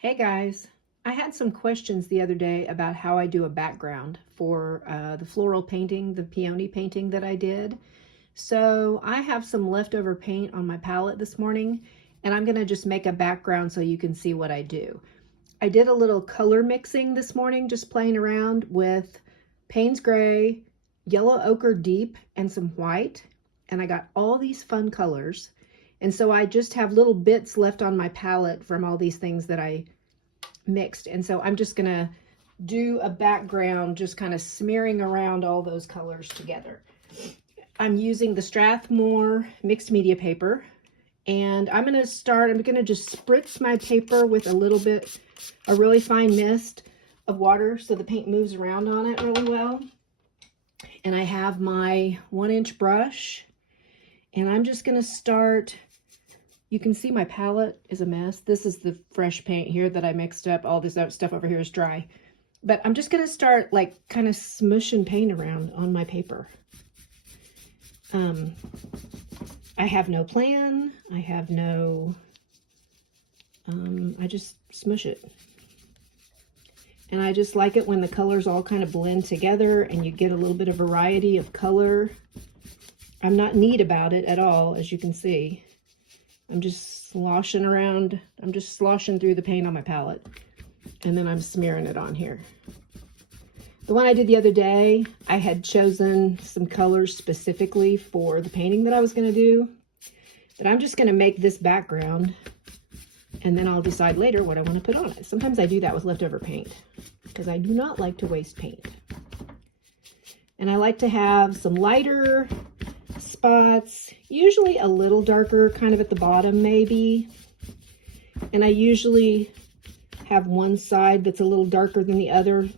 Hey guys, I had some questions the other day about how I do a background for the floral painting, the peony painting that I did. So I have some leftover paint on my palette this morning, and I'm gonna just make a background so you can see what I do. I did a little color mixing this morning, just playing around with Payne's Gray, Yellow Ochre Deep, and some white, and I got all these fun colors. And so I just have little bits left on my palette from all these things that I mixed. And so I'm just gonna do a background, just kind of smearing around all those colors together. I'm using the Strathmore mixed media paper, and I'm gonna just spritz my paper with a really fine mist of water so the paint moves around on it really well. And I have my 1-inch brush, and I'm just gonna start. You can see my palette is a mess. This is the fresh paint here that I mixed up. All this stuff over here is dry. But I'm just gonna start like kind of smushing paint around on my paper. I have no plan. I have no, I just smush it. And I just like it when the colors all kind of blend together and you get a little bit of variety of color. I'm not neat about it at all, as you can see. I'm just sloshing around. I'm just sloshing through the paint on my palette. And then I'm smearing it on here. The one I did the other day, I had chosen some colors specifically for the painting that I was gonna do. But I'm just gonna make this background, and then I'll decide later what I wanna put on it. Sometimes I do that with leftover paint, because I do not like to waste paint. And I like to have some lighter spots, usually a little darker, kind of at the bottom maybe. And I usually have one side that's a little darker than the other.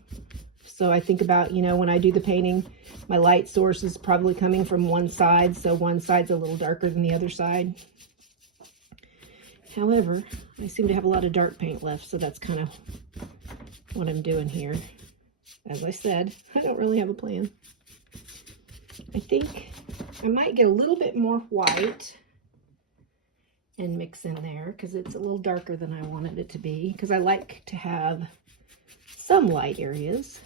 So I think about, when I do the painting, my light source is probably coming from one side, so one side's a little darker than the other side. However, I seem to have a lot of dark paint left, so that's kind of what I'm doing here. As I said, I don't really have a plan. I think I might get a little bit more white and mix in there because it's a little darker than I wanted it to be, because I like to have some light areas.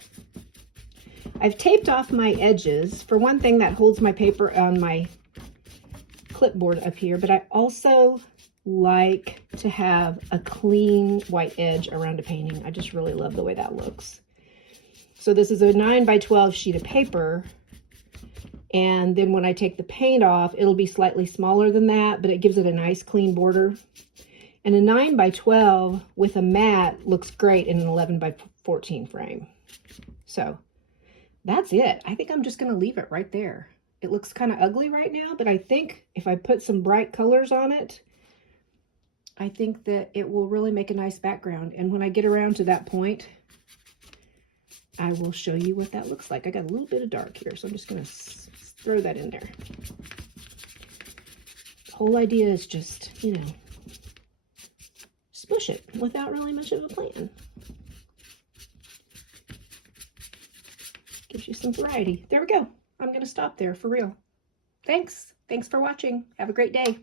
I've taped off my edges. For one thing, that holds my paper on my clipboard up here, but I also like to have a clean white edge around a painting. I just really love the way that looks. So this is a 9x12 sheet of paper. And then when I take the paint off, it'll be slightly smaller than that, but it gives it a nice clean border. And a 9x12 with a matte looks great in an 11x14 frame. So that's it. I think I'm just going to leave it right there. It looks kind of ugly right now, but I think if I put some bright colors on it, I think that it will really make a nice background. And when I get around to that point, I will show you what that looks like. I got a little bit of dark here, so I'm just going to throw that in there. The whole idea is just, smush it without really much of a plan. Gives you some variety. There we go. I'm going to stop there for real. Thanks. Thanks for watching. Have a great day.